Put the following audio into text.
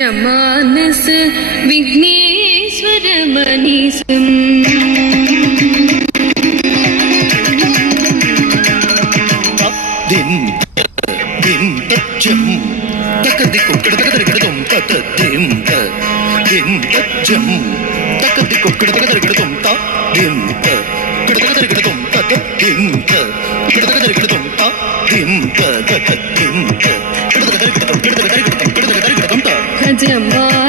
मानस विघ्नेश्वर मनीषम् दिन दिन तच्चम तकदिको कडदकदरगडदम ततदिन दिन तच्चम तकदिको कडदकदरगडदम ता दिन कडदकदरगडदम ततदिन कडदकदरगडदम ता दिन ततदिन कडदकदरगडदम ता हजमा